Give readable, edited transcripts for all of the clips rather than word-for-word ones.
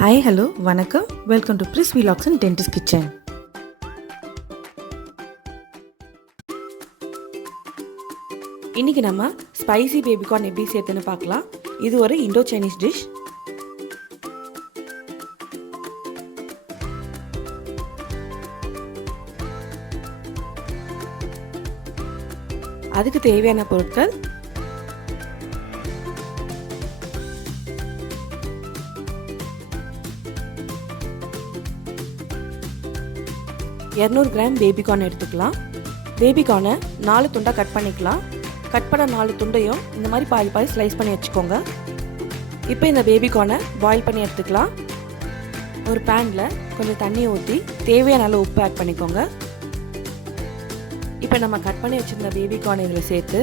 Hi hello வணக்கம், welcome to பிரிஸ் vlogs and டென்டிஸ் கிச்சன். இன்றைக்கி நம்ம ஸ்பைசி பேபிகார்ன் எப்படி சேர்த்துன்னு பார்க்கலாம். இது ஒரு இண்டோ சைனீஸ் டிஷ். அதுக்கு தேவையான பொருட்கள்: 200 கிராம் பேபிகார்ன் எடுத்துக்கலாம். பேபிகார்னை 4 துண்டாக கட் பண்ணிக்கலாம். கட் பண்ண 4 துண்டையும் இந்த மாதிரி பாதி ஸ்லைஸ் பண்ணி வச்சுக்கோங்க. இப்போ இந்த பேபிகார்னை பாயில் பண்ணி எடுத்துக்கலாம். ஒரு பேனில் கொஞ்சம் தண்ணி ஊற்றி தேவையான அளவு உப்பு ஆட் பண்ணிக்கோங்க. இப்போ நம்ம கட் பண்ணி வச்சுருந்த பேபிகார்னை இதில் சேர்த்து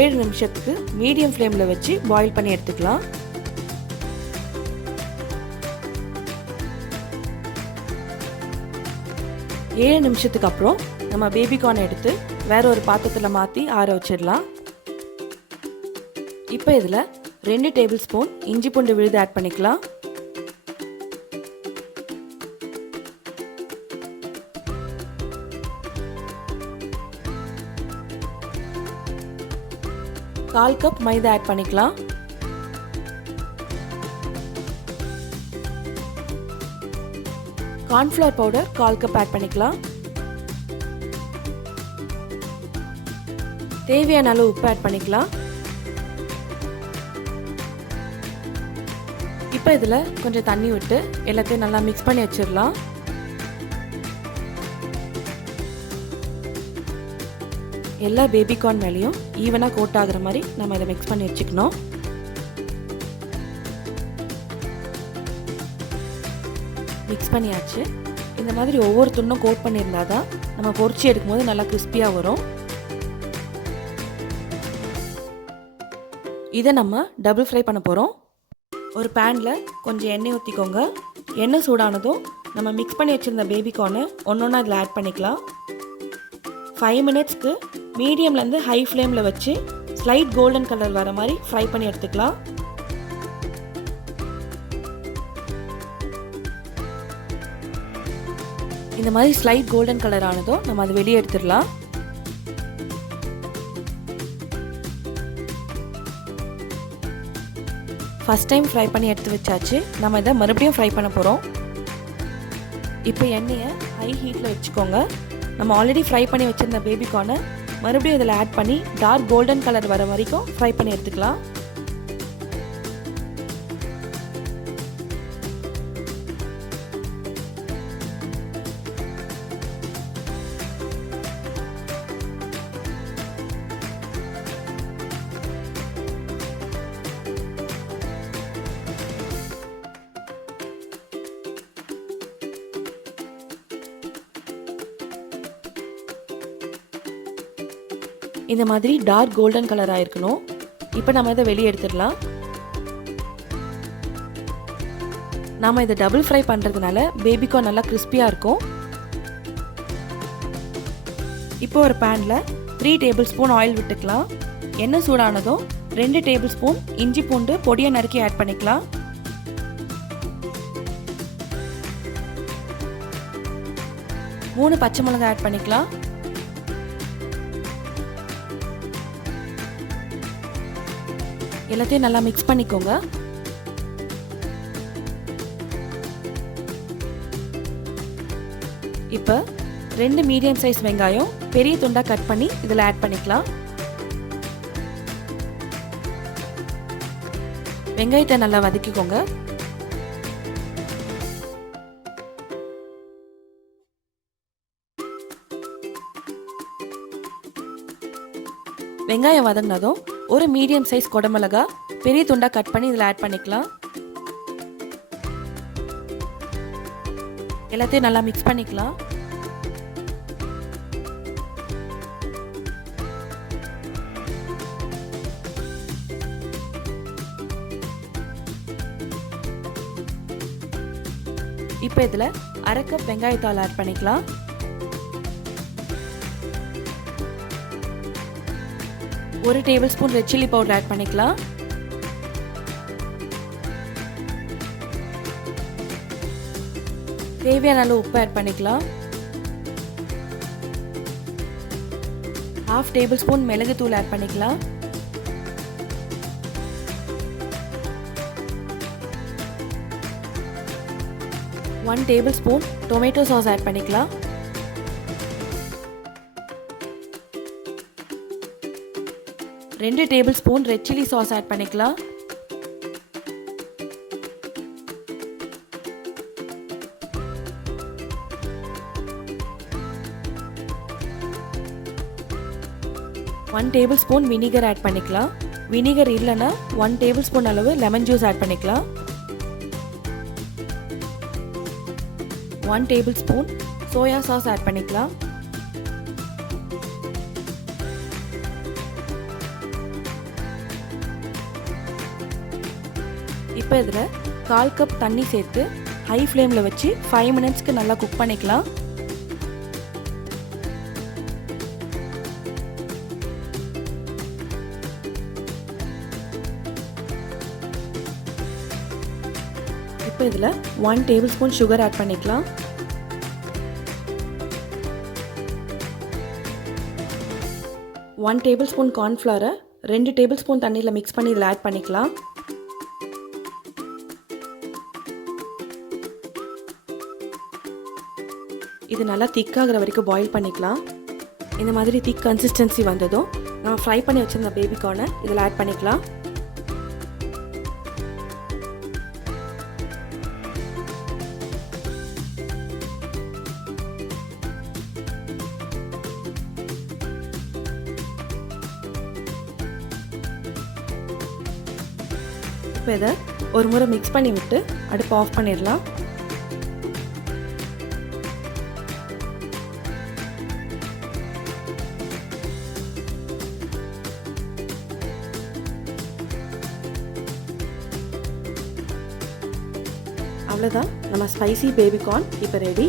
7 நிமிஷத்துக்கு மீடியம் ஃப்ளேமில் வச்சு பாயில் பண்ணி எடுத்துக்கலாம். ஏழு நிமிஷத்துக்கு அப்புறம் நம்ம பேபிகார்னை எடுத்து வேற ஒரு பாத்திரத்தில் மாற்றி ஆற வச்சிடலாம். இப்போ இதில் 2 டேபிள் ஸ்பூன் இஞ்சி பூண்டு விழுது ஆட் பண்ணிக்கலாம். கால் கப் மைதா ஆட் பண்ணிக்கலாம். கார்ன்ஃப்ளவர் பவுடர் 1/4 கப் ஆட் பண்ணிக்கலாம். தேவையான அளவு உப்பு ஆட் பண்ணிக்கலாம். இப்போ இதில் கொஞ்சம் தண்ணி விட்டு எல்லாத்தையும் நல்லா மிக்ஸ் பண்ணி வச்சிடலாம். எல்லா பேபிகார்ன் மேலேயும் ஈவனாக கோட் ஆகுற மாதிரி நம்ம இதை மிக்ஸ் பண்ணி வச்சுக்கணும். மிக்ஸ் பண்ணியாச்சு. இந்த மாதிரி ஒவ்வொரு துண்டும் கோட் பண்ணியிருந்தா தான் நம்ம பொரிச்சு எடுக்கும்போது நல்லா கிறிஸ்பியாக வரும். இதை நம்ம டபுள் ஃப்ரை பண்ண போகிறோம். ஒரு பேனில் கொஞ்சம் எண்ணெய் ஊற்றிக்கோங்க. எண்ணெய் சூடானதும் நம்ம மிக்ஸ் பண்ணி வச்சுருந்த பேபிகார்னை ஒன்றா இதில் ஆட் பண்ணிக்கலாம். 5 மினிட்ஸ்க்கு மீடியம்லேருந்து ஹை ஃப்ளேமில் வச்சு ஸ்லைட் கோல்டன் கலர் வர மாதிரி ஃப்ரை பண்ணி எடுத்துக்கலாம். இந்த மாதிரி ஸ்லைட் கோல்டன் கலர் ஆனதும் நம்ம அதை வெளியே எடுத்துடலாம். ஃபர்ஸ்ட் டைம் ஃப்ரை பண்ணி எடுத்து வச்சாச்சு. நம்ம இதை மறுபடியும் ஃப்ரை பண்ண போகிறோம். இப்போ எண்ணெயை ஹை ஹீட்டில் வச்சுக்கோங்க. நம்ம ஆல்ரெடி ஃப்ரை பண்ணி வச்சுருந்த பேபிகார்னை மறுபடியும் இதில் ஆட் பண்ணி டார்க் கோல்டன் கலர் வர வரைக்கும் ஃப்ரை பண்ணி எடுத்துக்கலாம். இந்த மாதிரி டார்க் கோல்டன் கலர் ஆயிருக்கணும். இப்போ நம்ம இதை வெளியே எடுத்துடலாம். நாம இதை டபுள் ஃப்ரை பண்ணுறதுனால பேபிகார்ன் நல்லா கிறிஸ்பியாக இருக்கும். இப்போ ஒரு பேனில் 3 டேபிள் ஸ்பூன் ஆயில் விட்டுக்கலாம். எண்ணெய் சூடானதும் 2 டேபிள் ஸ்பூன் இஞ்சி பூண்டு பொடியை நறுக்கி ஆட் பண்ணிக்கலாம். மூணு பச்சை மிளகாய் ஆட் பண்ணிக்கலாம். எல்லாத்தையும் நல்லா மிக்ஸ் பண்ணிக்கோங்க. இப்போ 2 மீடியம் சைஸ் வெங்காயம் பெரிய துண்டா கட் பண்ணி இதில் ஆட் பண்ணிக்கலாம். வெங்காயத்தை நல்லா வதக்கிக்கோங்க. வெங்காயம் வதங்கினதும் ஒரு மீடியம் சைஸ் குடமிளகா பெரிய துண்டா கட் பண்ணி இதில் ஆட் பண்ணிக்கலாம். எல்லாத்தையும் நல்லா மிக்ஸ் பண்ணிக்கலாம். இப்போ இதில் 1/2 கப் வெங்காயத்தாள் ஆட் பண்ணிக்கலாம். 1 tablespoon red chilli powder add பண்ணிக்கலாம். 1 tablespoon red chilli powder add பண்ணிக்கலாம். 1 tablespoon garam masala add பண்ணிக்கலாம். 1 டேபிள் ஸ்பூன் தனியா பவுடர் ஆட் பண்ணிக்கலாம். 1 டேபிள் ஸ்பூன் கல்பாசி பவுடர் ஆட் பண்ணிக்கலாம். 1 டேபிள் ஸ்பூன் ஜீரா பவுடர் ஆட் பண்ணிக்கலாம். 1 டேபிள் ஸ்பூன் தனியா பவுடர் ஆட் பண்ணிக்கலாம். 1 டேபிள் ஸ்பூன் வெச்சிலி பவுடர் ஆட் பண்ணிக்கலாம். தேவையான அளவு உப்பு ஆட் பண்ணிக்கலாம். 1/2 டேபிள் ஸ்பூன் மிளகுத்தூள் ஆட் பண்ணிக்கலாம். 1 tablespoon tomato sauce add பண்ணிக்கலாம். 2 tablespoon red chilli sauce add பண்ணிக்கலாம். 1 டேபிள் ஸ்பூன் வினிகர் ஆட் பண்ணிக்கலாம். வினிகர் இல்லைன்னா 1 டேபிள் ஸ்பூன் அளவு லெமன் ஜூஸ் ஆட் பண்ணிக்கலாம். 1 tablespoon soya sauce add பண்ணிக்கலாம். இப்போ இதில் 1/4 கப் தண்ணி சேர்த்து ஹை ஃப்ளேமில் வச்சு 5 மினிட்ஸ்க்கு நல்லா குக் பண்ணிக்கலாம். இப்போ இதில் 1 டேபிள் ஸ்பூன் சுகர் ஆட் பண்ணிக்கலாம். ஒன் டேபிள் ஸ்பூன் கார்ன்ஃப்ளவரை 2 டேபிள் ஸ்பூன் தண்ணியில் மிக்ஸ் பண்ணி இதில் ஆட் பண்ணிக்கலாம். இது நல்லா திக்காகிற வரைக்கும் பாயில் பண்ணிக்கலாம். இந்த மாதிரி திக் கன்சிஸ்டன்சி வந்ததும் நம்ம ஃப்ரை பண்ணி வச்சுருந்த பேபி கார்னை இதில் ஆட் பண்ணிக்கலாம். இப்போ இதை ஒரு முறை மிக்ஸ் பண்ணி விட்டு அடுப்பு ஆஃப் பண்ணிடலாம். அவ்வளோதான், நம்ம ஸ்பைசி பேபி கார்ன் இப்போ ரெடி.